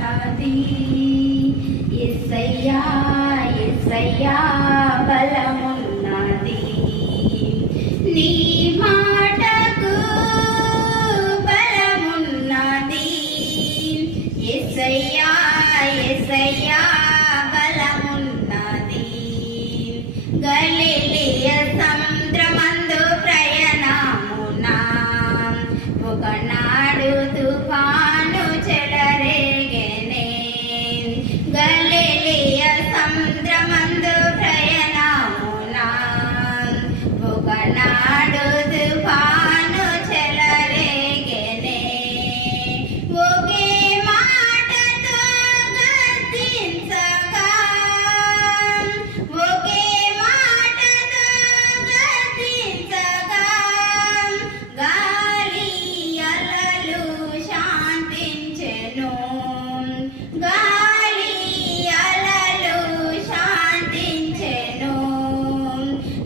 బలమున్నది. యేసయ్యా యేసయ్యా బలమున్నది. నీ మాటకు బలమున్నది. యేసయ్యా యేసయ్యా బలమున్నది. గలిలయ సముద్రమందు ప్రయాణమున ఒకనాడు తుఫాను చెలరేగెనే. గలిలయ సముద్రమందు ప్రయాణమున ఒకనాడు తుఫాను చెలరేగెనే. ఒకే మాటతో గద్దించగా ఒకే మాటతో గద్దించగా గాలి అలలు శాంతించెను. గాలి అలలు శాంతించెను.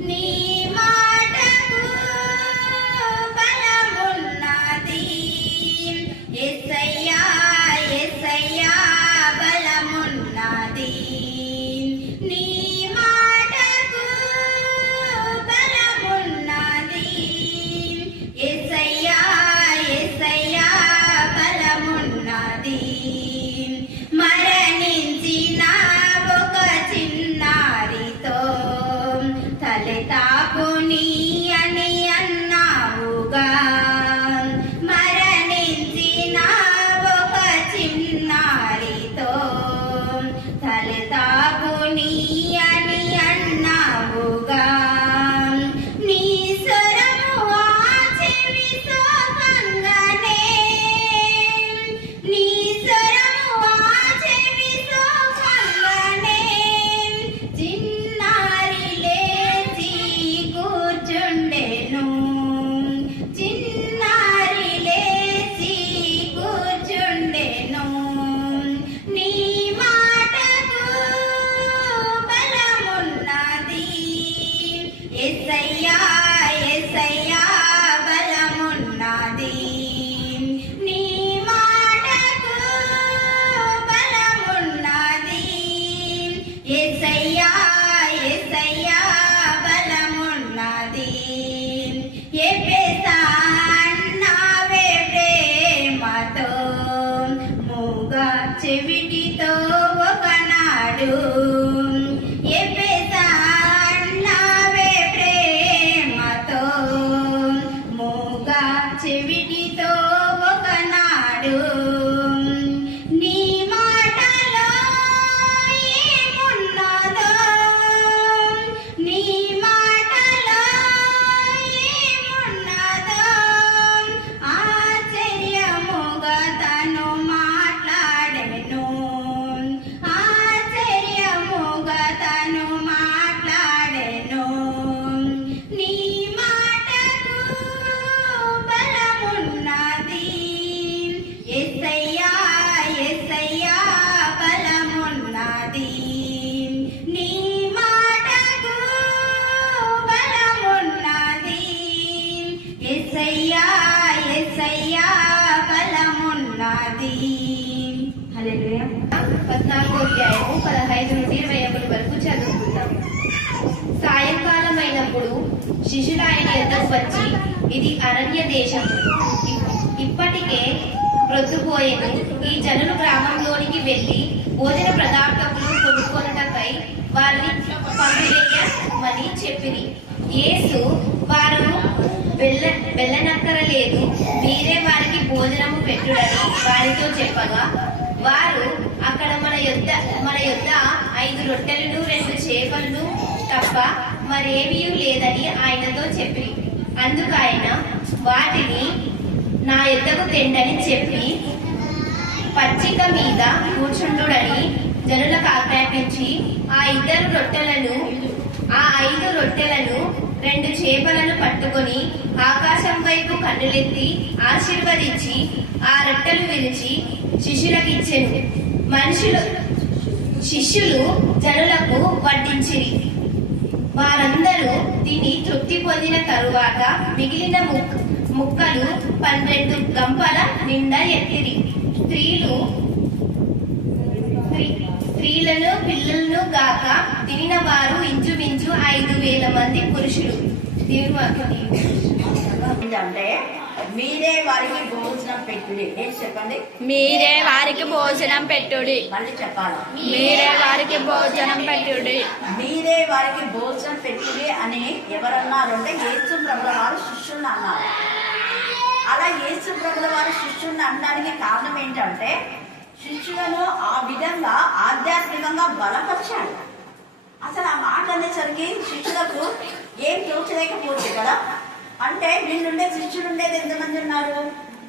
నీ మాటకు బలమున్నది. యేసయ్యా యేసయ్యా బలమున్నది. నీ మాటకు బలమున్నది. యేసయ్యా యేసయ్యా బలమున్నది. మరణించిన ఒక చిన్నారితో తలెతాపుని అని అన్నావుగా. మరణించిన ఒక చిన్నారితో తలెతాపుని అని అన్నావుగా. నీ స్వరము ఆ చెవి సోకంగానే నీ స్వరము ఆ చెవి సోకంగానే చిన్నారి లేచి కూర్చుండెను. చిన్నారి లేచి కూర్చుండెను. నీ మాటకు బలమున్నది. యేసయ్యా యేసయ్యా బలమున్నది. నీ మాటకు బలమున్నది. యేసయ్యా యేసయ్యా బలమున్నది. ఎఫెసా అన్నావే ప్రేమతో మూగా చెవిటితో ఒకనాడు. ఎఫెసా అన్నావే ప్రేమతో మూగా చెవిటితో ఒకనాడు. నీ మాటలో ఏమున్నదో నీ మాటలో ఏమున్నదో ఆశ్చర్యముగా తను మాట్లాడెను. ఆశ్చర్యముగా తను మాట్లాడెను. నీ మాటకు బలమున్నది. యేసయ్యా యేసయ్యా బలమున్నది. నీ మాటకు బలమున్నది. యేసయ్యా యేసయ్యా బలమున్నది. హల్లెలూయా. 14వ అధ్యాయము 15 నుండి 21 వరకు చదువుకుందాం. సాయంకాలం అయినప్పుడు శిష్యులు ఆయన యొద్దకు వచ్చి, ఇది అరణ్య దేశము, ఇప్పటికే ప్రొద్దుపోయేను. ఈ జనులు గ్రామంలోనికి వెళ్లి భోజన పదార్థములు కొనుక్కొనుటకై వారిని పంపివేయమని చెప్పిరి. యేసు యొద్దకు వెళ్ళనక్కరలేదు, మీరే వారికి భోజనము పెట్టుడని వారితో చెప్పగా, వారు అక్కడ మన యొద్ద 5 రొట్టెలను 2 చేపలను తప్ప మరేమీ లేదని ఆయనతో చెప్పి, అందుకు ఆయన వాటిని నా యొద్దకు తెండని చెప్పి పచ్చిక మీద కూర్చుండుడని జనులకు ఆజ్ఞాపించి ఆ 5 రొట్టెలను 2 చేపలను పట్టుకొని ఆకాశం వైపు కన్నులెత్తి ఆశీర్వదించి ఆ రొట్టెలు విరిచి శిష్యులకిచ్చెను. శిష్యులు జనులకు వడ్డించిరి. వారందరూ తిని తృప్తి పొందిన తరువాత మిగిలిన ముక్కలు 12 గంపల నిండా ఎత్తిరి. స్త్రీలు స్త్రీలను పిల్లలను గాక తినిన వారు ఇంచుమించు 5,000 మంది పురుషులు. అంటే మీరే వారికి భోజనం పెట్టుడి. ఏంటి చెప్పండి? మీరే వారికి భోజనం పెట్టుడి. మళ్ళీ చెప్పాలి. మీరే వారికి భోజనం పెట్టుడి. మీరే వారికి భోజనం పెట్టుడి అని ఎవరన్నారు అంటే యేసు ప్రభుల వారు శిష్యుల్ని అన్నారు. అలా యేసు ప్రభుల వారు శిష్యుల్ని అనడానికి కారణం ఏంటంటే శిష్యులను ఆ విధంగా ఆధ్యాత్మికంగా బలపరిచాడు. అసలు ఆ మాట అనేసరికి శిష్యులకు ఏం తోచలేకపోతుంది కదా. అంటే వీళ్ళుండే శిష్యులు ఉండేది ఎంతమంది ఉన్నారు?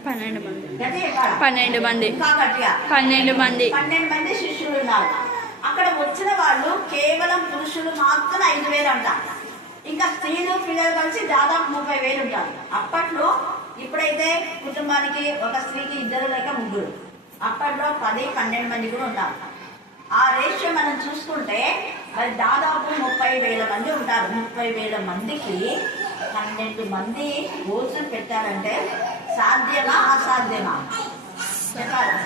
12 మంది. గట్టిగా 12 మంది. ఇంకా గట్టిగా 12 మంది. 12 మంది శిష్యులు ఉన్నారు. అక్కడ వచ్చిన వాళ్ళు కేవలం పురుషులు మాత్రం 5,000 అంట. ఇంకా స్త్రీలు పిల్లలు కలిసి దాదాపు 30,000 ఉంటారు. అప్పట్లో ఇప్పుడైతే కుటుంబానికి ఒక స్త్రీకి 2 లేక 3, అప్పట్లో 10-12 మంది కూడా ఉన్నారు. ఆ రేషియో మనం చూసుకుంటే మరి దాదాపు 30,000 మంది ఉంటారు. 30,000 మందికి 12 మంది భోజనం పెట్టారంటే సాధ్యమా అసాధ్యమా? చెప్పాలి.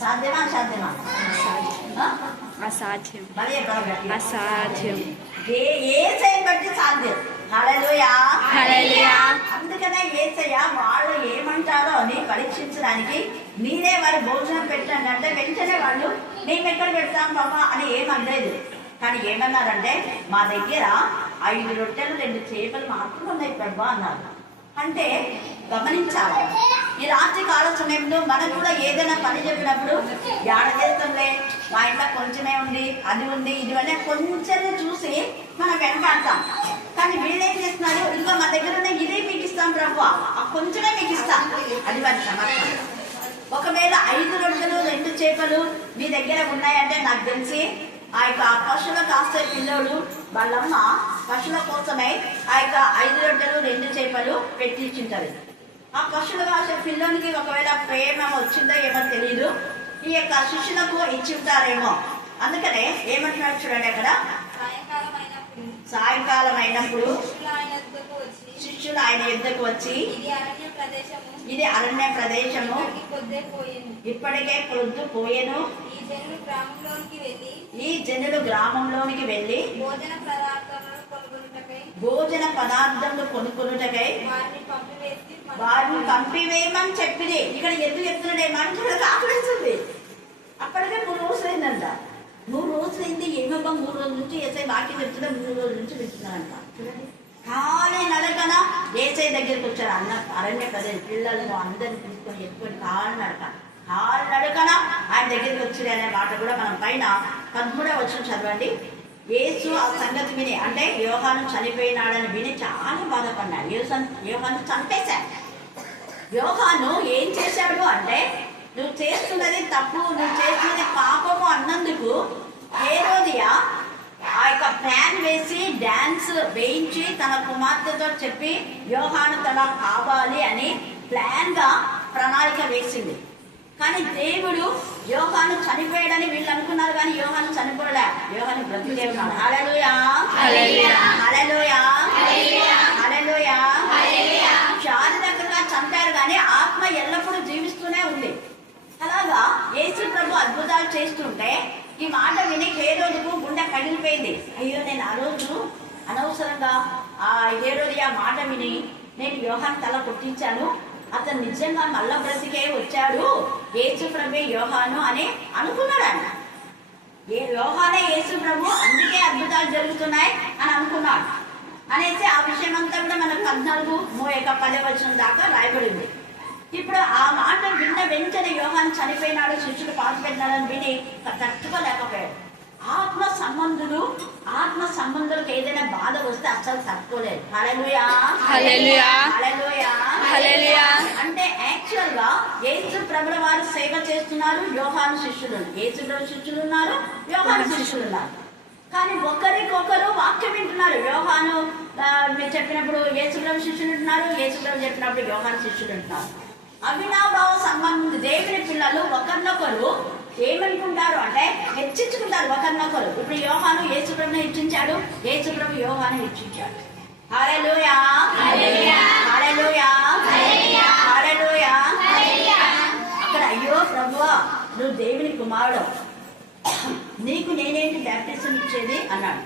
సాధ్యమా అసాధ్యమా? అసాధ్యం. మరి అసాధ్యం. ఏసయ్య బట్టి సాధ్యం. హల్లెలూయా. హల్లెలూయా. అందుకనే ఏసయ్య వాళ్ళు ఏమంటారో అని పరీక్షించడానికి మీరే వారి భోజనం పెట్టండి అంటే వెంటనే వాళ్ళు మేము ఎక్కడ పెడతాం బాబా అని ఏమనలేదు. కానీ ఏమన్నారంటే మా దగ్గర 5 రొట్టెలు 2 చేపలు మాత్రం ఉన్నాయి ప్రభా అన్నారు. అంటే గమనించాలి. ఈ రాత్రి కాల సమయంలో మనం కూడా ఏదైనా పని చెప్పినప్పుడు ఏడ చేస్తాంలే, మా ఇంట్లో కొంచెమే ఉంది, అది ఉంది, ఇది అనే కొంచెం చూసి మనం వెనకాడతాం. కానీ వీళ్ళేం చేస్తున్నారు? ఇదిగో మా దగ్గర ఉన్న ఇదే మీకు ఇస్తాం ప్రభు, ఆ కొంచెమే మీకు ఇస్తాం. అది వారి సమర్థన. ఒకవేళ 5 రొట్టెలు 2 చేపలు మీ దగ్గర ఉన్నాయంటే నాకు తెలిసి ఆ యొక్క పశువుల కాసే పిల్లలు వాళ్ళమ్మ పశువుల కోసమే ఆ యొక్క 5 రొట్టెలు 2 చేపలు పెట్టించుంటారు. ఆ పశువుల కాసే పిల్లలకి ఒకవేళ ప్రేమ వచ్చిందో ఏమో తెలియదు, ఈ యొక్క శిష్యులకు ఇచ్చి ఉంటారేమో. అందుకనే ఏమంటున్నారు చూడండి, అక్కడ సాయంకాలం అయినప్పుడు శిష్యులు ఆయన యుద్ధకు వచ్చి ఇది అరణ్య ప్రదేశము, ఇప్పటికే పొద్దు పోయేను, ఈ జనులు గ్రామంలోనికి వెళ్ళి భోజన పదార్థములు కొనుక్కొనుటకై వారిని పంపివేయమని చెప్పింది. ఇక్కడ ఎందుకు చెప్తున్నాడే మనకి ఆకలిస్తుంది. అప్పటికే 3 రోజులు అయిందంట. 3 రోజులు అయింది. ఏమబ్బా 3 రోజుల నుంచి ఏసై వాక్యం చెప్తున్నా, 3 రోజుల నుంచి వింటున్నారంట. చూడండి, ఖాళీ నడకన ఏసై దగ్గరికి వచ్చారు. అరణ్య ప్రదేశం పిల్లలను అందరిని తీసుకొని ఎత్తుకొని కాళ్ళు నడకన ఆయన దగ్గరికి వచ్చి అనే మాట కూడా మనం పైన 13వ వచనం చదవండి. యేసు ఆ సంగతి విని, అంటే యోహాను చనిపోయినాడని విని చాలా బాధపడ్డాడు. యోహాను చంపేశాడు. యోహాను ఏం చేశాడు అంటే నువ్వు చేస్తున్నది తప్పు, నువ్వు చేస్తున్నది పాపము అన్నందుకు హేరోదియా ఆ యొక్క ప్లాన్ వేసి డాన్స్ వేయించి తన కుమార్తెతో చెప్పి యోహాను తల కావాలి అని ప్లాన్ గా ప్రణాళిక వేసింది. కానీ దేవుడు యోహాను చనిపోయాడని వీళ్ళు అనుకున్నారు, కానీ యోహాను చనిపోలే. యోహాను బ్రతికే ఉన్నాడు. హల్లెలూయా. హల్లెలూయా. హల్లెలూయా. శారీరకంగా చంపారు కానీ ఆత్మ ఎల్లప్పుడూ జీవిస్తూనే ఉంది. అలాగా యేసు ప్రభు అద్భుతాలు చేస్తుంటే ఈ మాట విని హేరోదుకు గుండె కదిలిపోయింది. అయ్యో, నేను ఆ రోజు అనవసరంగా ఆ హేరోదియా మాట విని నేను యోహాను తల కొట్టించాను, అతను నిజంగా మళ్ళా బ్రతికే వచ్చాడు, యేసు ప్రభు యోహాను అని అనుకున్నాడు. ఆయన యోహానే యేసు ప్రభు, అందుకే అద్భుతాలు జరుగుతున్నాయి అని అనుకున్నాడు అనేసి ఆ విషయం అంతా కూడా మనకు 14:10 వచనం దాకా రాయబడింది. ఇప్పుడు ఆ మాట విన్న వెంటనే యోహాను చనిపోయినాడు, శిష్యుడు పాతిపెట్టినాడని విని తట్టుకోలేకపోయాడు. ఆత్మ సంబంధులకు ఏదైనా బాధ వస్తే అసలు తట్టుకోలేదు. హల్లెలూయా. హల్లెలూయా. హల్లెలూయా. హల్లెలూయా. అంటే యాక్చువల్ గా యేసు ప్రభుల వారు సేవ చేస్తున్నారు, యోహాను శిష్యులు, యేసు ప్రభు శిష్యులు ఉన్నారు, యోహాను శిష్యులు ఉన్నారు. కానీ ఒకరికొకరు వాక్యం వింటున్నారు. యోహాను చెప్పినప్పుడు యేసు ప్రభు శిష్యులు ఉంటున్నారు, యేసు ప్రభు చెప్పినప్పుడు యోహాను శిష్యులు ఉంటున్నారు. అవినాభావ సంబంధం. దేవుని పిల్లలు ఒకరినొకరు ఏమనుకుంటారు అంటే హెచ్చించుకుంటారు ఒకరినొకరు. ఇప్పుడు యోహాను యేసు ప్రభుని హెచ్చించాడు, యేసు ప్రభు యోహాను హెచ్చించాడు. హల్లెలూయా. హల్లెలూయా. హల్లెలూయా. హల్లెలూయా. అక్కడ అయ్యో ప్రభువా, నువ్వు దేవుని కుమారుడు, నీకు నేనేంటి బ్యాప్టిజం ఇచ్చేది అన్నాడు.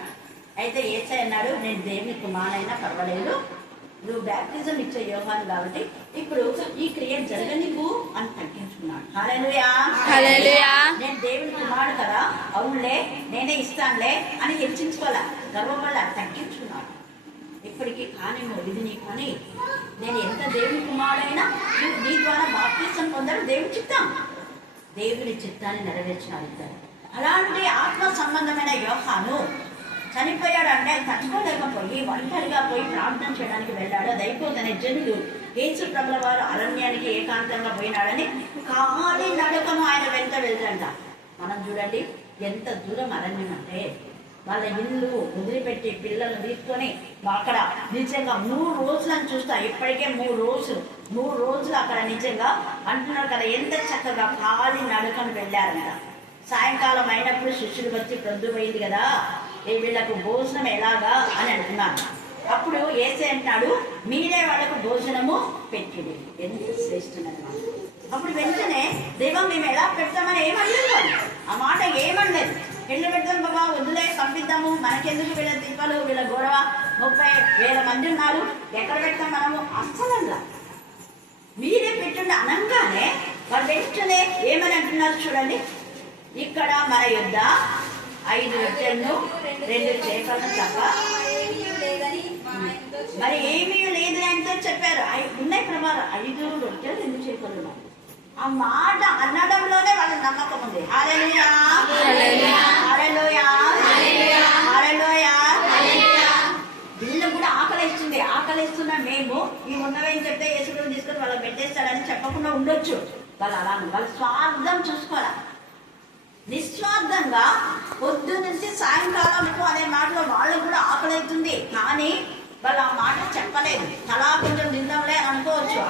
అయితే యేసయ్య అన్నాడు, నేను దేవుని కుమారుడైనా పర్వాలేదు, నువ్వు బ్యాప్టిజం ఇచ్చే యోహాను కాబట్టి ఇప్పుడు ఈ క్రియ జరగనివ్వు అని తగ్గించుకున్నాడు. హల్లెలూయా. హల్లెలూయా. నేను దేవుని కుమారుడు కదా, అవునులే నేనే ఇస్తానులే అని హెచ్చించుకోవాలా, గర్వపడాల, తగ్గించుకున్నాడు. ఇప్పటికీ కానీ ఇది నీ పని, నేను ఎంత దేవుని కుమారుడైనా నీ ద్వారా బాప్టిజం పొందడం దేవుని చిత్తం, దేవుని చిత్తాన్ని నెరవేర్చినారు. అలాంటి ఆత్మ సంబంధమైన యోహాను చనిపోయాడు అంటే తట్టుకోలేకపోయి ఒంటరిగా పోయి ప్రార్థన చేయడానికి వెళ్ళాడు. అది అయిపోతేనే జనులు యేసు ప్రభుల వారు అరణ్యానికి ఏకాంతంగా పోయినాడని కాలి నడకను ఆయన వెంట వెళ్ళంట. మనం చూడండి ఎంత దూరం అరణ్యం అంటే, వాళ్ళ ఇల్లు వదిలిపెట్టి పిల్లలు తీసుకొని అక్కడ నిజంగా 3 రోజులని చూస్తా, ఇప్పటికే 3 రోజులు అక్కడ నిజంగా అంటున్నారు కదా, ఎంత చక్కగా కాలి నడకను వెళ్ళారంట. సాయంకాలం అయినప్పుడు శిష్యులు వచ్చి ప్రొద్దుపోయింది కదా, వీళ్ళకు భోజనం ఎలాగా అని అంటున్నారు. అప్పుడు యేసయ్య అంటాడు, మీరే వాళ్ళకు భోజనము పెట్టుడి. ఎంత శ్రేష్ఠమైన. అప్పుడు వెంటనే దేవా మేము ఎలా పెడతామని ఏమనలేదు వాళ్ళు, ఆ మాట ఏమనలేదు. పెళ్లి పెడతాం బాబా, వద్దులే పంపిద్దాము, మనకెందుకు వీళ్ళ దీపాలు వీళ్ళ గొడవ, 30,000 మంది ఉన్నారు, ఎక్కడ పెడతాం మనము, అస్సలంగా మీరే పెట్టుండి అనగానే వాళ్ళు వెంటనే ఏమని అంటున్నారు చూడండి, ఇక్కడ మన యొద్ద 5 రొట్టెలను 2 చేపలను తప్ప మరి ఏమీ లేదు అంటూ చెప్పారు. ఉన్నాయి ప్రభావం, 5 రొట్టెలు 2 చేపలు. ఆ మాట అనడంలోనే వాళ్ళ నమ్మకం ఉంది. హల్లెలూయా, హల్లెలూయా, హల్లెలూయా. వీళ్ళు కూడా ఆకలిస్తున్న మేము ఈ ఉన్నవేం చెప్తే యేసుడు తీసుకొని వాళ్ళకి పెట్టేస్తాడని చెప్పకుండా ఉండొచ్చు. వాళ్ళు అలా వాళ్ళ స్వార్థం చూసుకోరా, నిస్వార్థంగా పొద్దు నుంచి సాయంకాలం అనే మాటలో వాళ్ళకు కూడా ఆకలి అవుతుంది, కానీ వాళ్ళు ఆ మాట చెప్పలేదు. తలా కొంచెం తిందాంలే అని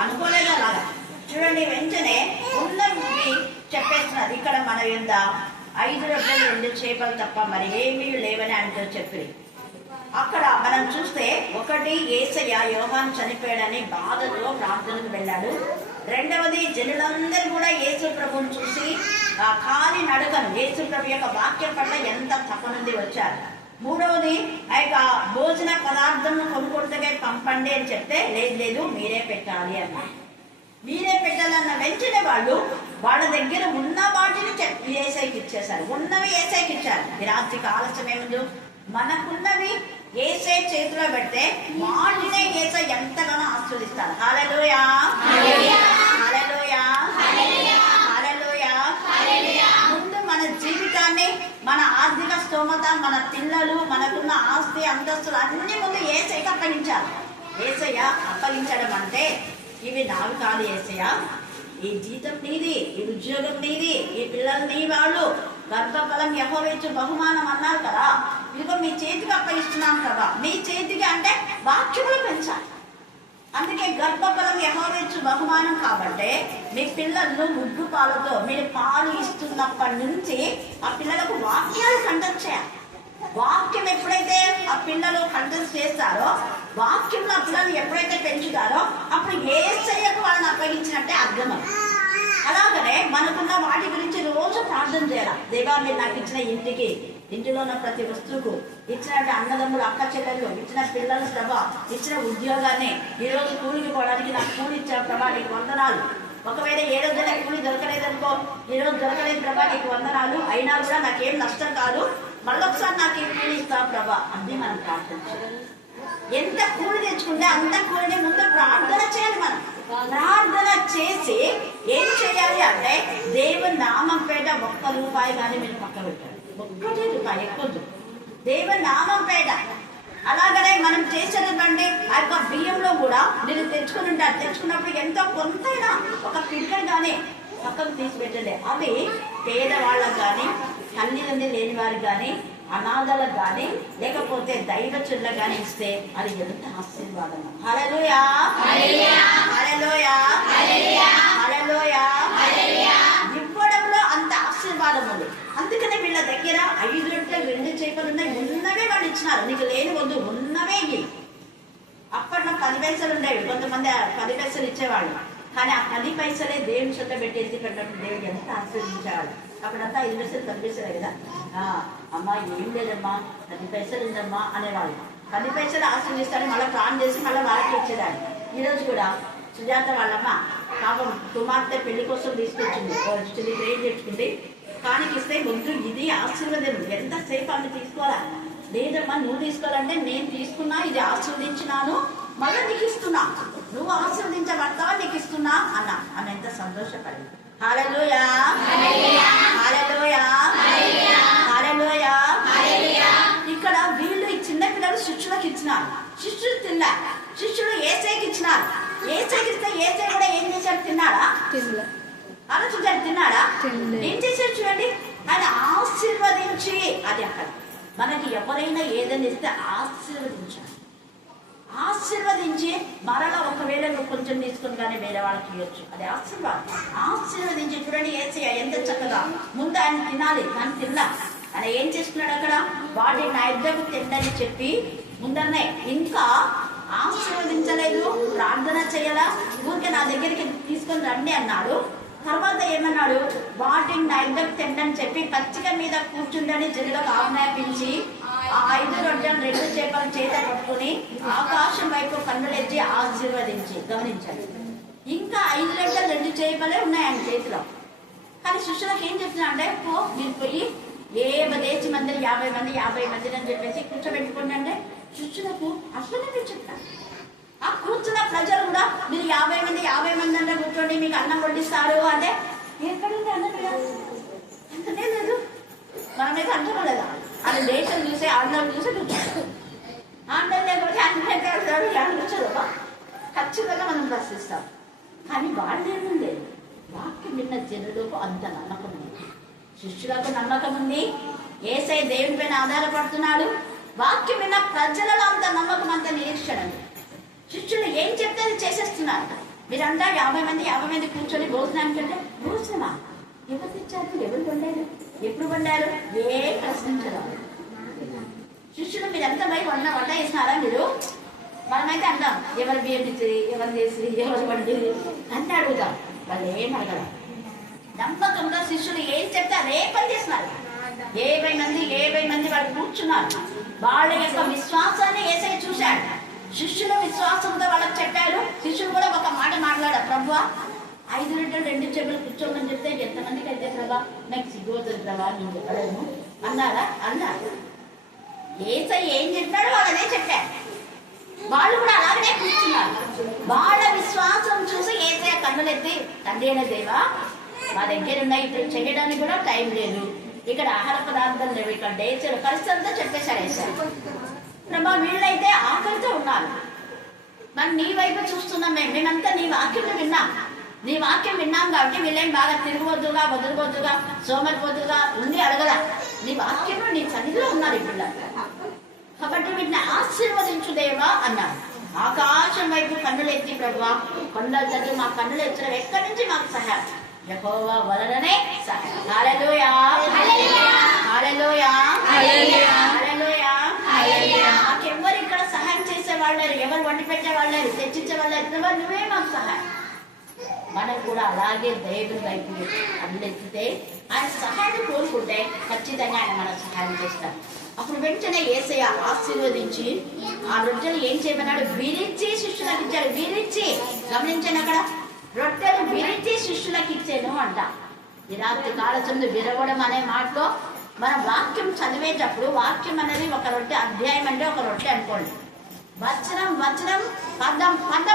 అనుకోలేదు. అలాగా చూడండి, వెంటనే ఉన్నవి చెప్పేస్తున్నారు. ఇక్కడ మన యొద్ద 5 రొట్టెలు 2 చేపలు తప్ప మరి ఏమీ లేవని అంటూ చెప్పి అక్కడ మనం చూస్తే, ఒకటి యేసయ్య యోహాను చనిపోయాడని బాధతో ప్రార్థనకు వెళ్ళాడు. రెండవది జనులందరూ కూడా యేసు ప్రభువును చూసి ఆ కాలి నడకను, యేసు ప్రభు యొక్క వాక్యం పట్ల ఎంత తపనుంది వచ్చారు. మూడవది ఆ యొక్క భోజన పదార్థం కొనుక్కొడుతగా పంపండి అని చెప్తే, లేదు మీరే పెట్టాలి అన్న. మీరే పెట్టాలన్న వెంటనే వాళ్ళ దగ్గర ఉన్న వాటిని యేసయ్యకి ఇచ్చేశారు. ఉన్నవి యేసయ్యకి ఇచ్చారు. ఈ రాత్రికి ఆలస్యం ఏముంది, మనకున్నవి యేసయ్య చేతిలో పెడితే వాటినే యేసయ్య ఎంతగానో ఆశీర్వదిస్తారు. హల్లెలూయా, హల్లెలూయా, హల్లెలూయా. ముందు మన జీవితాన్ని, మన ఆర్థిక స్తోమత, మన పిల్లలు, మనకున్న ఆస్తి అంతస్తులు అన్ని ముందు యేసయ్యకి అప్పగించాలి. యేసయ్య అప్పగించడం అంటే, ఇవి నావి కాదు యేసయ్య, ఈ జీతం నీది, ఈ ఉద్యోగం నీది, ఈ పిల్లలు నీ వాళ్ళు, గర్భఫలం యెహోవా ఇచ్చు బహుమానం అన్నారు కదా, ఇదిగో మీ చేతికి అప్పగిస్తున్నాం కదా. మీ చేతికి అంటే వాక్యములు పెంచాలి. అందుకే గర్భఫలం యెహోవా ఇచ్చు బహుమానం కాబట్టి మీ పిల్లలను ముగ్గు పాలతో మీరు పాలు ఇస్తున్నప్పటి నుంచి ఆ పిల్లలకు వాక్యాలు కంఠం చేయాలి. వాక్యం ఎప్పుడైతే ఆ పిల్లలు కంఠం చేస్తారో, వాక్యంలో ఆ పిల్లలు ఎప్పుడైతే పెంచుతారో అప్పుడు యేసయ్యకు వాళ్ళని అప్పగించినట్టే అర్థం. అలాగనే మనకున్న వాటి గురించి రోజు ప్రార్థన చేయాలి. దేవా మీరు నాకు ఇచ్చిన ఇంటిలో ఉన్న ప్రతి వస్తువుకు, ఇచ్చిన అన్నదమ్ములు, అక్క చెల్లెళ్ళు, ఇచ్చిన పిల్లల ప్రభా, ఇచ్చిన ఉద్యోగాన్ని, ఈ రోజు కూలికి పోవడానికి నాకు కూలి ఇచ్చిన ప్రభా నీకు వందనాలు. ఒకవేళ ఏ రోజైనా కూలి దొరకలేదనుకో, ఈ రోజు దొరకలేదు ప్రభా నీకు వందనాలు, అయినా కూడా నాకేం నష్టం కాదు, మళ్ళొకసారి నాకు ఈ కూలి ఇస్తావు ప్రభా అన్నీ మనం ప్రార్థన చేయాలి. ఎంత కూలి తెచ్చుకుంటే అంత కూలిని ముందు ప్రార్థన చేయాలి. మనం ప్రార్థన చేసి ఏం చేయాలి అంటే, దేవుని నామం పేట 1 రూపాయి కానీ మీరు పక్క పెట్టాలి. 1 రూపాయి ఎక్కువ, దేవుని నామం పేట. అలాగనే మనం చేసేటండి ఆ యొక్క బియ్యంలో కూడా మీరు తెచ్చుకుని ఉంటారు. తెచ్చుకున్నప్పుడు ఎంతో కొంతైనా ఒక పిడికలు కానీ పక్కకు తీసి పెట్టండి. అవి పేదవాళ్ళకు కానీ, తల్లిదండ్రులు లేని వారికి కానీ, అనాథలకు కానీ, లేకపోతే దైవచులకు కానీ ఇస్తే అది ఎంత ఆశీర్వాదం. హల్లెలూయా, హల్లెలూయా, హల్లెలూయా. ఇవ్వడంలో అంత ఆశీర్వాదం ఉంది. అందుకనే వీళ్ళ దగ్గర 5 రొట్టెలు 2 చేపలు ఉన్నాయి. ఉన్నవే వాళ్ళు ఇచ్చినారు. నీకు లేని వద్దు, ఉన్నవే ఇవి. అప్పట్లో 10 పైసలు ఉండేవి. కొంతమంది 10 పైసలు ఇచ్చేవాళ్ళు. కానీ ఆ 10 పైసలే దేవుని చుట్ట పెట్టి ఎత్తి పెట్టినప్పుడు దేవుడు ఎంత ఆశీర్వదించేవాడు. అప్పుడంతా 5 పైసలు 10 పైసలే కదా. అమ్మా ఏం లేదమ్మా 10 పైసలు ఉందమ్మా అనేవాళ్ళు. 10 పైసలు ఆశీర్వదిస్తాడు, మళ్ళీ ప్లాన్ చేసి మళ్ళీ వాళ్ళకి ఇచ్చేదాన్ని. ఈరోజు కూడా సుజాత వాళ్ళమ్మ పాపం కుమార్తె పెళ్లి కోసం తీసుకొచ్చింది, ట్రైన్ తెచ్చుకుంది. కానికిస్తే వద్దు ఇది ఆశీర్వదం, ఎంతసేపు అన్ని తీసుకోవాలా? లేదమ్మా నువ్వు తీసుకోవాలంటే నేను తీసుకున్నా, ఇది ఆశీర్వదించినాను, మళ్ళీ నీకు ఇస్తున్నా, నువ్వు ఆశీర్వదించబడతావా నీకు ఇస్తున్నా అన్న. ఆమె ఎంత సంతోషపడింది. హల్లెలూయా హల్లెలూయా హల్లెలూయా. ఇక్కడ వీళ్ళు ఈ చిన్న పిల్లలు శిష్యులకు ఇచ్చినారు, శిష్యులు తిన్నా, శిష్యులు ఏసైకి ఇచ్చినారు. ఏసైకి ఇస్తే ఏసై కూడా ఏం చేశాడు? తిన్నాడా? ఆలోచించాడు, తిన్నాడా? ఏం చేశాడు చూడండి, ఆయన ఆశీర్వదించి. అది అక్కడ మనకి ఎవరైనా ఏదైనా ఇస్తే ఆశీర్వదించాలి. ఆశీర్వదించి మరలా ఒకవేళ నువ్వు కొంచెం తీసుకుని కానీ వేరే వాళ్ళకి ఇవ్వచ్చు, అది ఆశీర్వాదం. ఆశీర్వదించి చూడండి ఏసయ్య ఎంత చక్కగా. ముందు ఆయన తినాలి, కానీ తిన్నా. ఆయన ఏం చేసుకున్నాడు అక్కడ? వాటి నా ఇద్దరు తిండని చెప్పి ముందరనే ఇంకా ఆశీర్వదించలేదు, ప్రార్థన చేయాలా, ఊరికే నా దగ్గరికి తీసుకొని రండి అన్నాడు. తర్వాత ఏమన్నాడు? వాటిని నా ఇద్దరు తిండని చెప్పి పచ్చిక మీద కూర్చుండని జనులకు ఆజ్ఞాపించి ఆ 5 రొట్టెలు 2 చేపలు చేత పట్టుకుని ఆకాశం వైపు కన్నులెత్తి ఆశీర్వదించి. గమనించండి, ఇంకా 5 రొట్టెలు 2 చేపలే ఉన్నాయి ఆయన చేతిలో. కానీ శిష్యులకు ఏం చెప్తున్నా అంటే, మీరు పోయి 50 మంది 50 మంది అని చెప్పేసి కూర్చోబెట్టుకోండి అంటే శిష్యులకు అట్లనే మీరు చెప్తారు. ఆ కూర్చున్న ప్రజలు కూడా మీరు 50 మంది అంటే కూర్చోండి మీకు అన్నం వడ్డిస్తారు అంటే ఎక్కడుంది అన్నం? అంతనే లేదు. మనమైతే అంటాం లేదా? అది దేశం చూసి ఆంధ్రం చూసి కూర్చోండి, ఆంధ్రం లేకపోతే అన్ని కూర్చోదు. ఖచ్చితంగా మనం ప్రశ్నిస్తాం. కానీ వాళ్ళు ఏముంది? వాక్యం విన్న జనులకు అంత నమ్మకం ఉంది, శిష్యులకు నమ్మకం ఉంది, యేసయ్య దేవుని పైన ఆధారపడుతున్నాడు. వాక్యం విన్న ప్రజలలో అంత నమ్మకం, అంత నిరీక్షణ. శిష్యులు ఏం చెప్తే అది చేసేస్తున్నారు. మీరంతా 50 మంది కూర్చొని భోజనానికి అంటే భోజనమా? ఎవరు తెచ్చారు? ఎవరు వండారు? ఎప్పుడు వండారు? ఏ ప్రశ్నించరు శిష్యులు. మీరంతా పోయి వంట వేసినారా మీరు? మనమైతే అంటాం ఎవరు బియ్యం ఇచ్చి, ఎవరు చేసి, ఎవరు వండి అంటే అడుగుతాం. వాళ్ళు ఏం అడగరు. నమ్మకంలో శిష్యులు ఏం చెప్తే అదే పని చేస్తున్నారు. 50 మంది వాళ్ళు కూర్చున్నారు. వాళ్ళ యొక్క విశ్వాసాన్ని యేసయ్య చూశాడు. శిష్యుల విశ్వాసంతో వాళ్ళకి చెప్పారు. శిష్యులు కూడా ఒక మాట మాట్లాడారు, ప్రభువా 5 రొట్టెలు 2 చేపలు కూర్చోమని చెప్తే ఎంతమందికి అయితే ప్రభా నాకు సిగ్గుతుంది ప్రభా నేను చెప్పలేము అన్నారా? అన్నారు. యేసయ్య ఏం చెప్పాడో వాళ్ళు అదే చెప్పారు. వాళ్ళు కూడా అలాగనే కూర్చున్నారు. వాళ్ళ విశ్వాసం చూసి యేసయ్య కన్నులెత్తి, తండ్రి అయిన దేవా మా దగ్గర ఉన్నాయి, ఇప్పుడు చేయడానికి కూడా టైం లేదు, ఇక్కడ ఆహార పదార్థాలు లేవు, ఇక్కడ డేచర్ పరిస్థితులతో చెప్పేశారు యేసయ్య. ప్రభా వీళ్ళైతే ఆకలితో ఉన్నారు, మరి నీ వైపు చూస్తున్నాం, మేమంతా నీ వాక్యం విన్నాం కాబట్టి వీళ్ళేం బాగా తిరగవద్దుగా, వదలవద్దుగా, సోమరిపోద్దుగా ఉండి అడగల. నీ వాక్యంలో నీ సన్నిధిలో ఉన్నారు ఇప్పుడు. కాబట్టి వీటిని ఆశీర్వదించు దేవా అన్నాడు. ఆకాశం వైపు కన్నులెత్తి, ప్రభువా కొండల తల్లి మా కన్నులు ఎత్తడం ఎక్కడి నుంచి మాకు సహాయం? యెహోవా వలననే సహాయం. హల్లెలూయా హల్లెలూయా హల్లెలూయా హల్లెలూయా. మాకెవ్వరు ఇక్కడ సహాయం చేసేవాళ్ళు లేరు, ఎవరు వండి పెట్టేవాళ్ళు లేరు, తెచ్చించేవాళ్ళు లేరు, నువ్వే మాకు సహాయం. మనం కూడా అలాగే దేవుని వైపు కన్నులెత్తితే, ఆయన సహాయాన్ని కోరుకుంటే ఖచ్చితంగా ఆయన మనకు సహాయం చేస్తాం. అప్పుడు వెంటనే యేసయ్య ఆశీర్వదించి ఆ రొట్టెలు ఏం చేయమన్నాడు? విరిచి శిష్యులకు ఇచ్చాడు. విరిచి, గమనించండి అక్కడ, రొట్టెలు విరిచి శిష్యులకు ఇచ్చాను అంట. ఈ రాత్రి కాలచందు విరవడం అనే మాటలో మనం వాక్యం చదివేటప్పుడు, వాక్యం అనేది ఒక రొట్టె, అధ్యాయం అంటే ఒక రొట్టె అనుకోండి. వచనం పదం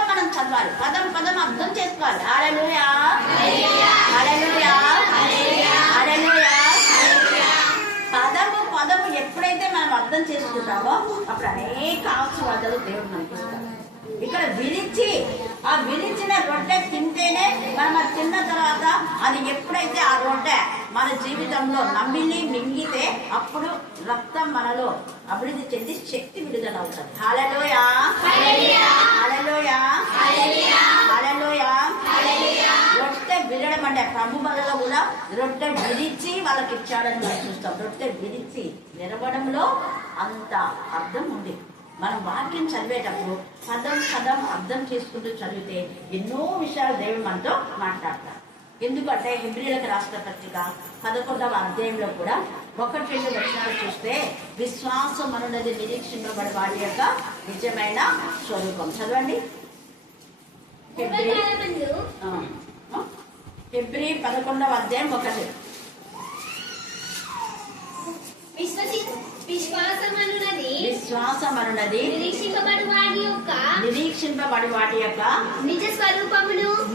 మనం చదవాలి, పదం అర్థం చేసుకోవాలి. హల్లెలూయా హల్లెలూయా హల్లెలూయా. పదము ఎప్పుడైతే మనం అర్థం చేసుకుంటామో అప్పుడు అనేక ఆశీర్వాదాలు దేవుడు మనకి ఇస్తాడు. ఇక్కడ విరిచి, ఆ విరిచిన రొట్టె తింటేనే మనం అది తిన్న తర్వాత అది ఎప్పుడైతే ఆ రొట్టె మన జీవితంలో నమిలి మింగితే అప్పుడు రక్తం మనలో అభివృద్ధి చెంది శక్తి విడుదల అవుతుంది. హల్లెలూయా హల్లెలూయా హల్లెలూయా. రొట్టె విరడం అంటే ప్రభు బలలో కూడా రొట్టె విరిచి వాళ్ళకి ఇచ్చాడని మనం చూస్తాం. రొట్టె విరిచి విరవడంలో అంత అర్థం ఉంది. మనం వాక్యం చదివేటప్పుడు పదం అర్థం చేసుకుంటూ చదివితే ఎన్నో విషయాలు దేవుడు మనతో మాట్లాడతారు. ఎందుకంటే హెబ్రీలకు రాష్ట్ర పత్రిక 11వ అధ్యాయంలో కూడా 1-2 వచనాలు చూస్తే విశ్వాసం అనున్నది నిరీక్షింపబడి వాటి యొక్క నిజమైన స్వరూపం. చదవండి. హెబ్రీ 11వ అధ్యాయం 1. విశ్వాసం అనున్నది నిరీక్షింపబడి వాటి యొక్క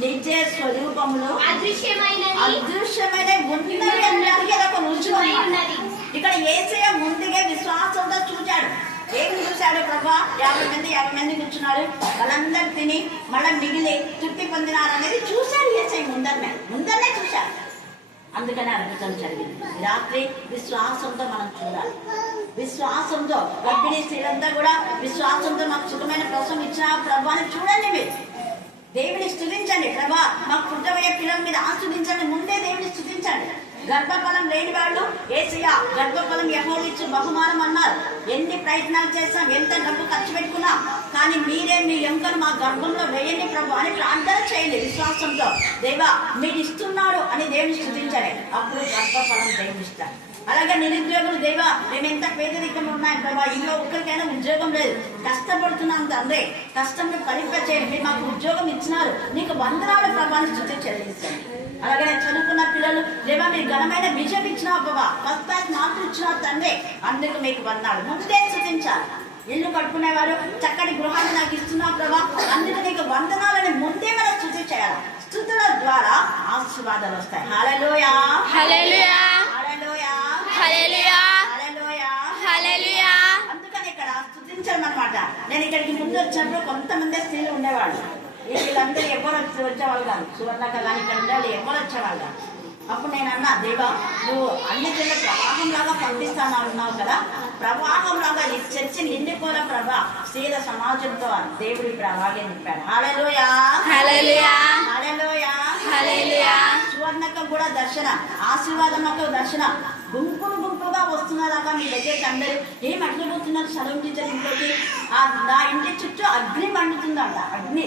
నిజ స్వరూపములు అదృశ్యమైన ఇక్కడ యేసయ్య ముందుగా విశ్వాసంతో చూచాడు. ఏం చూశాడు? ప్రభా 50 మంది కూర్చున్నారు, వాళ్ళందరూ తిని మళ్ళీ మిగిలి తృప్తి పొందినారు అనేది చూశాడు యేసయ్య. ముందరనే చూశాడు. అందుకనే అద్భుతం జరిగింది. రాత్రి విశ్వాసంతో మనం చూడాలి. విశ్వాసంతో గర్భిణీ స్త్రీలంతా కూడా విశ్వాసంతో మాకు సుఖమైన ప్రసవం ఇచ్చిన ప్రభు అని చూడండి. మీరు దేవుని స్తుతించండి. ప్రభా మాకు పుట్టబోయే పిల్లల మీద ఆస్వాదించండి. ముందే దేవుని స్తుతించండి. గర్భఫలం లేని వాళ్ళు యేసయ్య గర్భఫలం యెహోవాయిచ్చు బహుమానం అన్నారు. ఎన్ని ప్రయత్నాలు చేస్తాం, ఎంత డబ్బు ఖర్చు పెట్టుకున్నా, కానీ మీరే మీ ఎముకను మా గర్భంలో వేయండి ప్రభు అని ప్రార్థన చేయండి విశ్వాసంతో. దేవా మీరు ఇస్తున్నారు అని దేవుని స్తుతించండి. అప్పుడు గర్భఫలం దేవుని ఇస్తారు. అలాగే నిరుద్యోగులు, దేవా మేము ఎంత పేదరికంలో ఉన్నాం ప్రభా, ఇంట్లో ఒక్కరికైనా ఉద్యోగం లేదు, కష్టపడుతున్నాం తండ్రి, కష్టంలో ఫలింప చేయండి. మీరు మాకు ఉద్యోగం ఇచ్చినారు, నీకు వందనాలు ప్రభాని స్తుతి చెల్లించండి. అలాగే చదువుకున్న పిల్లలు, దేవా మీరు ఘనమైన విజయం ఇచ్చినావు ప్రభా, ఫస్ట్ క్లాస్ మార్కులు ఇచ్చినావు తండ్రి, అందుకు మీకు వందనాలు. ముందే స్తుతించాలి. ఇల్లు కట్టుకునేవారు చక్కటి గృహాన్ని నాకు ఇస్తున్నావు ప్రభా, అందుకు నీకు వందనాలని ముందే మనం స్తుతి చేయాలి. స్తుతుల ద్వారా ఆశీర్వాదాలు వస్తాయి. హల్లెలూయా హల్లెలూయా హల్లెలూయా హల్లెలూయా హల్లెలూయా హల్లెలూయా. అందుకని ఇక్కడ స్తుతించడం అనమాట. నేను ఇక్కడికి ముందు వచ్చినప్పుడు కొంతమంది స్త్రీలు ఉండేవాళ్ళు. వీళ్ళందరూ ఎవరు వచ్చేవాళ్ళు కాదు. సువర్ణక కానీ ఇక్కడ ఉండే ఎవరు వచ్చేవాళ్ళు కాదు. అప్పుడు నేను అన్నా, దేవా నువ్వు అన్ని పిల్లల ప్రవాహం లాగా పంపిస్తానన్నావు కదా, ప్రవాహం లాగా ఈ చర్చి నిండిపోయిన ప్రభా స్త్రీల సమాజంతో దేవుడు ఇప్పుడు అలాగే నింపాడు. హల్లెలూయా హల్లెలూయా హల్లెలూయా హల్లెలూయా. సువర్ణకం కూడా దర్శన, ఆశీర్వాదమకు దర్శన. గుంపుగా వస్తున్నారాక మీ దగ్గరికి అందరూ ఏం అట్లిపోతున్నారు చదువు టీచర్ ఇంట్లోకి, నా ఇంటి చుట్టూ అగ్ని మండుతుందంట. అగ్ని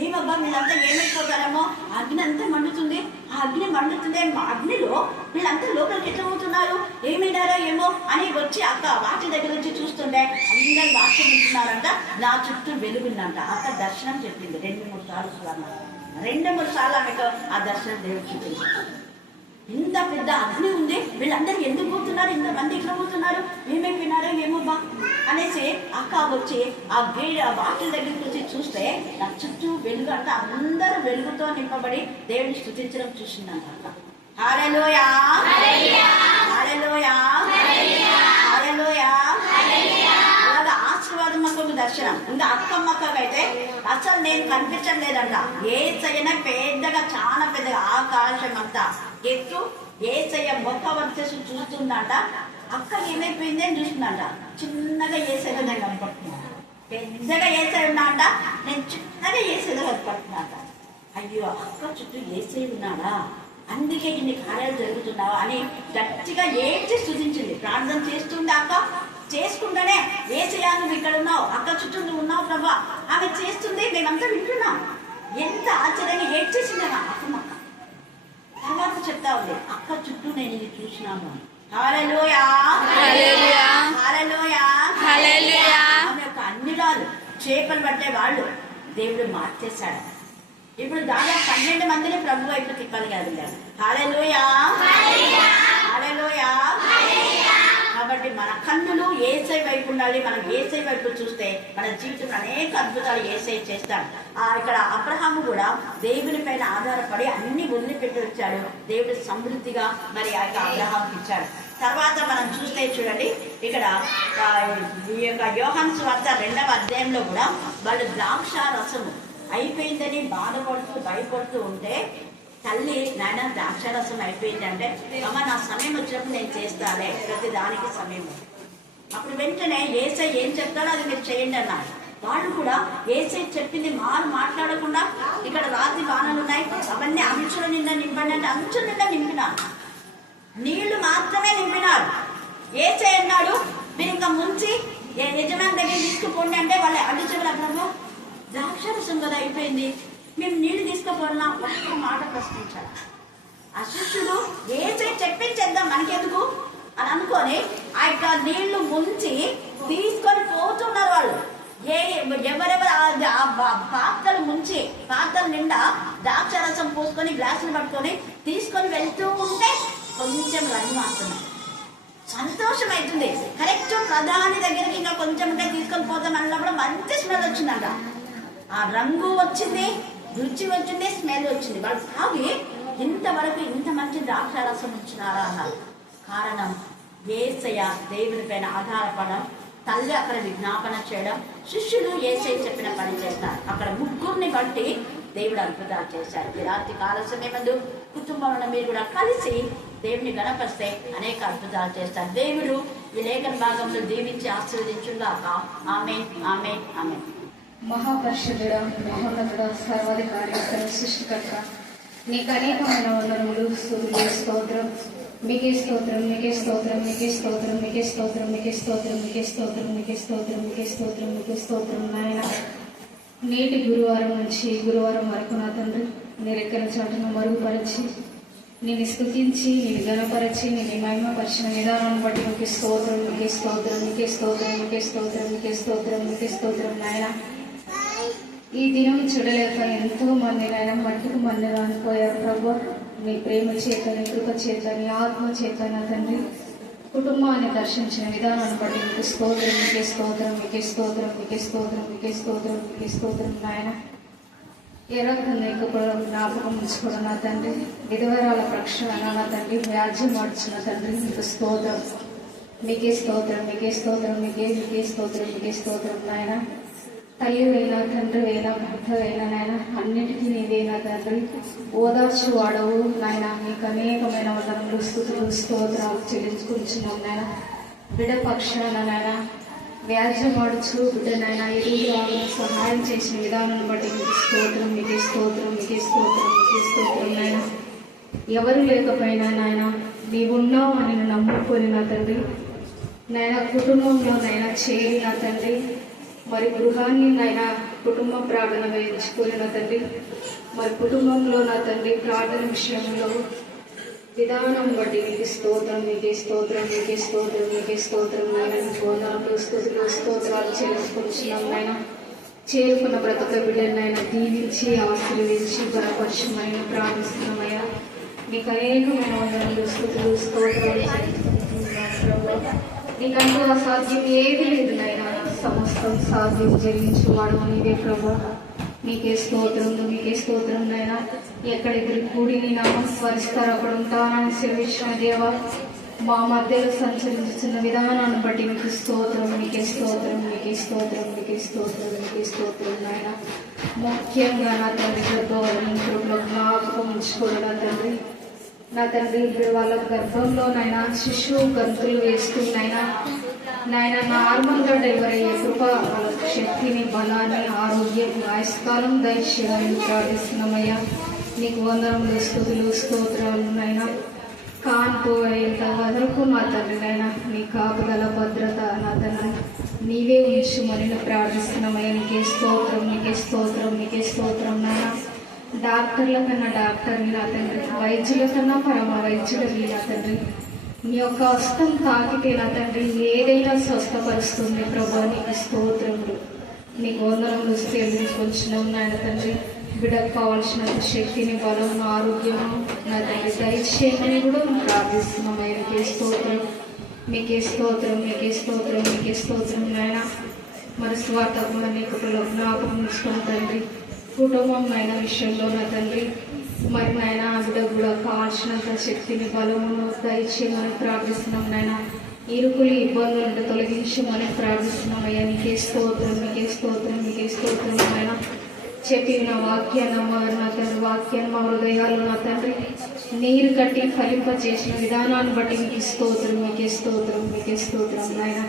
ఏమబ్బా వీళ్ళంతా ఏమైపోతారేమో, అగ్ని అంతా మండుతుంది, ఆ అగ్ని మండుతుంది. మా అగ్నిలో వీళ్ళంతా లోపలికి ఎట్లా పోతున్నారు, ఏమైనారో ఏమో అని వచ్చి అక్క వాటి దగ్గర వచ్చి చూస్తుంటే అందరు వాక్యం వింటున్నారంట. నా చుట్టూ వెలుగుందంట. అక్క దర్శనం చెప్పింది 2-3 సార్లు సువర్ణ, 2-3 సార్లు ఆమెకు ఆ దర్శనం దేవుడు చూపించారు. ఇంత పెద్ద అగ్ని ఉంది, వీళ్ళందరూ ఎందుకు పోతున్నారు, ఇంతమంది ఇట్లా పోతున్నారు, ఏమేమి విన్నారో ఏమో బా అనేసి అక్క వచ్చి ఆ వాకిల దగ్గరికి వచ్చి చూస్తే నా చుట్టూ వెలుగు అంట. అందరూ వెలుగుతో నింపబడి దేవుని స్తుతించడం చూసిందంట అక్క. హల్లెలూయా హల్లెలూయా హల్లెలూయా. అలాగా ఆశీర్వాదమ్మకు దర్శనం. ఇంకా అక్కమ్మకైతే అసలు నేను కనిపించడం లేదంట. యేసయ్యనే పెద్దగా, చాలా పెద్దగా ఆకాశం అంతా ఎత్తు యేసయ్య మొక్క వచ్చేసి చూస్తుందంట. అక్క ఏమైపోయింది అని చూస్తుందంట. చిన్నగా యేసయ్య నేను కనపడుతున్నాను, పెద్దగా యేసయ్య ఉన్నా అంట, నేను చిన్నగా యేసయ్య కనపడుతున్నాట. అయ్యో అక్క చుట్టూ యేసయ్య ఉన్నాడా, అందుకే ఇన్ని కార్యాలు జరుగుతున్నావా అని గట్టిగా ఏడ్చి స్తుతించింది. ప్రార్థన చేస్తుండే అక్క, చేసుకుంటానే యేసయ్య నువ్వు ఇక్కడ ఉన్నావు, అక్క చుట్టూ నువ్వు ఉన్నావు ప్రభా, ఆమె చేస్తుంది, మేమంతా వింటున్నాం. ఎంత ఆశ్చర్యంగా ఏడ్చేసింది అక్కమ్మ. తర్వాత చెప్తా ఉంది, అక్క చుట్టూ నేను ఇది చూసినాను. హల్లెలూయా హల్లెలూయా హల్లెలూయా హల్లెలూయా. ఆమె యొక్క అన్ని రాళ్ళు చేపలు పట్టే వాళ్ళు దేవుడు మార్చేశాడు. ఇప్పుడు దాదాపు 12 మందిని ప్రభు వైపు తిప్పగలిగారు. హల్లెలూయా హల్లెలూయా. కాబట్టి మన కన్నులు యేసయ్య వైపు ఉండాలి. మనం యేసయ్య వైపు చూస్తే మన జీవితంలో అనేక అద్భుతాలు యేసయ్య చేస్తాడు. ఇక్కడ అబ్రహాము కూడా దేవుని పైన ఆధారపడి అన్ని వదిలిపెట్టి వచ్చాడు. దేవుడు సమృద్ధిగా మరి ఆ యొక్క అబ్రహాముకి ఇచ్చాడు. తర్వాత మనం చూస్తే చూడండి, ఇక్కడ ఈ యొక్క యోహాను సువార్త 2వ అధ్యాయంలో కూడా వాళ్ళు ద్రాక్ష రసము అయిపోయిందని బాధపడుతూ భయపడుతూ ఉంటే, తల్లి నాయన ద్రాక్షారసం అయిపోయింది అంటే, అమ్మ నా సమయం వచ్చినప్పుడు నేను చేస్తాలే, ప్రతి దానికి సమయం. అప్పుడు వెంటనే యేసయ్య ఏం చెప్తాడో అది మీరు చేయండి అన్నారు. వాళ్ళు కూడా యేసయ్య చెప్పింది మాట్లాడకుండా, ఇక్కడ రాత్రి బాణాలు ఉన్నాయి అవన్నీ అంచుల నిండా నింపండి అంటే అంచుల నిండా నింపినారు. నీళ్లు మాత్రమే నింపినారు. యేసయ్య అన్నాడు మీరు ఇంకా ముంచి యజమాని దగ్గర తీసుకుపోండి అంటే వాళ్ళు అడ్డుచెవుల ప్రభు ద్రాక్షారసం కదా అయిపోయింది, మేము నీళ్లు తీసుకుపోవాలన్నా ఒక్క మాట ప్రశ్నించాలి. ఆ శిష్యుడు ఏసై చెప్పించేద్దాం మనకెందుకు అని అనుకొని ఆ యొక్క నీళ్లు ముంచి తీసుకొని పోతున్నారు వాళ్ళు. ఎవరెవరు ఆ పాత్రలు ముంచి పాత్రల నిండా ద్రాక్షరసం పోసుకొని గ్లాసులు పట్టుకొని తీసుకొని వెళ్తూ ఉంటే కొంచెం రంగు మారుతుంది, సంతోషం అవుతుంది. కరెక్ట్ ప్రధాని దగ్గరికి ఇంకా కొంచెం ఉంటే తీసుకొని పోతాం అన్నప్పుడు మంచి స్మెల్ వచ్చిందంట. ఆ రంగు వచ్చింది, రుచి వచ్చింది, స్మెల్ వచ్చింది. వాళ్ళు తాగి ఇంతవరకు ఇంత మంచి ద్రాక్షారసం ఇచ్చినారా అన్నారు. కారణం యేసయ్య దేవుని పైన ఆధారపడడం, తల్లి అక్కడ విజ్ఞాపన చేయడం, శిష్యులు యేసయ్య చెప్పిన పని చేస్తారు. అక్కడ ముగ్గురిని బట్టి దేవుడు అద్భుతాలు చేశారు. ఈ రాత్రి కాల సమయమందు కుటుంబంలో మీరు కూడా కలిసి దేవుని గణపరిస్తే అనేక అద్భుతాలు చేస్తారు. దేవుడు ఈ లేఖన భాగంలో దీవించి ఆశీర్వదించుగాక. ఆమేన్, ఆమేన్, ఆమేన్. మహాపరిషుడ, మహోన్నతుడ, సర్వాధికారి, సృష్టికర్త, నీకు అనేకమైన వందనములు, స్తుతులు, స్తోత్రం. మీకే స్తోత్రం, మీకే స్తోత్రం, మీకే స్తోత్రం, మీకే స్తోత్రం, మీకే స్తోత్రం, మీకే స్తోత్రం, మీకే స్తోత్రం, మీకే స్తోత్రం, మీకే స్తోత్రం. నాయన నేటి గురువారం నుంచి గురువారం వరకు నా తండ్రి మీరు ఎక్కడ చాటును మరుగుపరిచి నేను స్తుతించి నేను గణపరిచి నేను మహిమపరిచిన విధానాన్ని బట్టి మీకే స్తోత్రం, మీకే స్తోత్రం, మీకే స్తోత్రం, మీకే స్తోత్రం, మీకే స్తోత్రం, మీకే స్తోత్రం. నాయన ఈ దినం చూడలేక ఎంతో మంది నాయన మట్టికి మంది రానిపోయారు ప్రభు. మీ ప్రేమ చేత, నీ కృప చేత, నీ ఆత్మ చేత నా తండ్రి కుటుంబాన్ని దర్శించిన విధానాన్ని బట్టి మీకు స్తోత్రం, మీకే స్తోత్రం, మీకే స్తోత్రం, మీకే స్తోత్రం, మీకే స్తోత్రం, మీకే స్తోత్రం. నాయన ఏ రకంగా కూడా జ్ఞాపకం ఉంచుకోవడం నా తండ్రి, విధవరాల ప్రక్షాళన నా తండ్రి, వ్యాజ్యం మార్చిన తండ్రి మీకు స్తోత్రం, మీకే స్తోత్రం, మీకే స్తోత్రం, మీకే స్తోత్రం, మీకే స్తోత్రం. నాయన తల్లి అయినా తండ్రి అయినా భర్త అయినా నాయన అన్నిటికీ నీవేనా తండ్రి, ఓదార్చు వాడవు నాయన. నీకు అనేకమైన వందనములు, స్తుతులు, స్తోత్రాలు చెల్లించుకుంటున్నాం నాయన. బిడ్డ పక్షాన నాయన వ్యాజ్యమాడుచు బిడ్డ నాయన ఎదురు సహాయం చేసిన విధానం బట్టి మీకు స్తోత్రం, మీకే స్తోత్రం, మీకే స్తోత్రం, మీకే స్తోత్రం. నాయన ఎవరు లేకపోయినా నాయన నీవున్నావు అని నమ్ముకొని నా తండ్రి నాయన కుటుంబంలో నైనా చేరి నా తండ్రి, మరి గృహాన్ని నైనా కుటుంబ ప్రార్థన వేయించుకొని నా తండ్రి, మరి కుటుంబంలో నా తండ్రి ప్రార్థన విషయంలో విధానం బట్టి మీకు స్తోత్రం, మీకే స్తోత్రం, మీకే స్తోత్రం, మీకే స్తోత్రం. నాయన మీకు వందనాలు, స్తుతులు, స్తోత్రాలు చెల్లించుకుంటున్నాం నాయన. చేరుకున్న ప్రతి ఒక్క బిడ్డలైనా దీవించి ఆశీర్వదించి బలపరచమని ప్రార్థిస్తున్నామయ్యా. మీకు అనేకమైన వందనాలు, స్తుతులు, స్తోత్రాలు చెల్లించుకుంటున్నాం ప్రభు. నీకంటూ అసాధ్యం ఏది లేదు నాయన, సమస్తం సాధ్యం జరిగించేవాడు నీవే ప్రభు. మీకే స్తోత్రం, మీకే స్తోత్రం నాయన. ఎక్కడెక్కడి కూడి నీ నామం స్మరిస్తారు అక్కడ ఉంటానని సెలవిచ్చిన దేవా, మా మధ్యలో సంచరించుతున్న విధానాన్ని బట్టి మీకు స్తోత్రం, మీకే స్తోత్రం, మీకే స్తోత్రం, మీకే స్తోత్రం, మీకే స్తోత్రం నాయన. ముఖ్యంగా నా తండ్రి గర్భవరంలో జ్ఞాపకం ఉంచుకోవడం నా తండ్రి, నా తండ్రి వాళ్ళ గర్భంలో నాయన శిశువు గంతులు వేస్తున్నాయినా నాయన నార్మల్గా డెలివరీ అయ్యే కృప శక్తిని, బలాన్ని, ఆరోగ్యం, ఆయుష్కాలం దయచేయాలని ప్రార్థిస్తున్నామయ్యా. నీకు వందనములు, స్తుతులు, స్తోత్రాలు నాయన. కాన్పు అయ్యేంత వరకు మా తండ్రి నాయన నీ కాపుదల భద్రత నా తండ్రి నీవే ఉంచుమని ప్రార్థిస్తున్నామయ్యా. నీకే స్తోత్రం, నీకే స్తోత్రం, నీకే స్తోత్రం నాయన. డాక్టర్ల కన్నా డాక్టర్ని నా తండ్రి, వైద్యుల కన్నా పరమ వైద్యులకి నా తండ్రి నీ యొక్క హస్తం తాకితే నా తండ్రి ఏదైనా స్వస్థపరుస్తుంది ప్రభా. నీకు స్తోత్రములు, నీకు వందనములు చెల్లించుకొచ్చినాం నాయన తండ్రి. బిడ్డకు కావాల్సిన శక్తిని, బలం, ఆరోగ్యము నా తండ్రి దయచేయమని కూడా మేము ప్రార్థిస్తున్నాం. మీకే స్తోత్రం, మీకే స్తోత్రం, మీకే స్తోత్రం, మీకే స్తోత్రం నాయన. మరి స్వార్థ కూడా నీకు జ్ఞాపకం ఉంచుకున్న తండ్రి, కుటుంబం అయిన విషయంలో నా తండ్రి మరి నాయన బిడ్డకు కూడా కావాల్సినంత శక్తిని, బలమును దయచేయమని ప్రార్థిస్తున్నాం నాయన. ఇరుకులు ఇబ్బందులను తొలగించమని ప్రార్థిస్తున్నాం అయ్యా. నీకే స్తోత్రం, మీకే స్తోత్రం, మీకే స్తోత్రం నాయన. చెప్పిన వాక్యాన్ని నా తండ్రి, వాక్యాన్ని మా హృదయాలు నా తండ్రి నీరు కట్టి ఫలింపచేసిన విధానాన్ని బట్టి మీకు స్తోత్రం, మీకే స్తోత్రం, మీకే స్తోత్రం నాయన.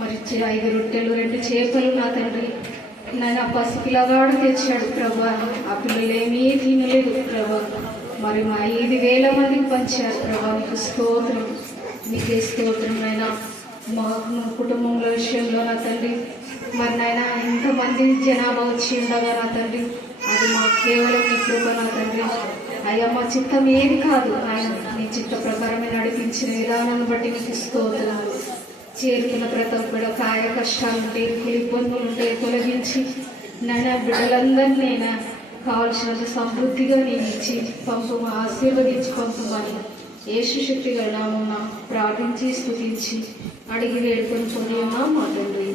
మరి 5 రొట్టెలు 2 చేపలు నా తండ్రి నాయన పసిపిల్లగాడు తెచ్చాడు ప్రభా. ఆ పిల్లలు ఏమీ తినలేదు ప్రభా. మరి మా 5,000 మందికి పంచారు ప్రభా. మీకు స్తోత్రం, మీకే స్తోత్రం నాయన. మా కుటుంబంలో విషయంలో నా తండ్రి మరి నాయన ఇంతమంది జనాభా వచ్చి ఉండగా నా తండ్రి అది మాకు కేవలం మీ కృప నా తండ్రి. అయ్యా మా చిత్తం ఏది కాదు ఆయన నీ చిత్త ప్రకారమే నడిపించిన విధానాన్ని బట్టి నీకు స్తోత్రాలు. చేరుకున్న ప్రతి ఒక్కడు కాయ కష్టాలుంటే ఇబ్బందులుంటే తొలగించి నాయన బిడ్డలందరినీ నేను కావలసినంత సమృద్ధిగా నేను ఇచ్చి పంపము, ఆశీర్వదించి పంపమని యేసు శక్తి నామమున ప్రార్థించి స్తుతించి అడిగి వేడుకొని పొంది ఉన్నాం మా తండ్రి.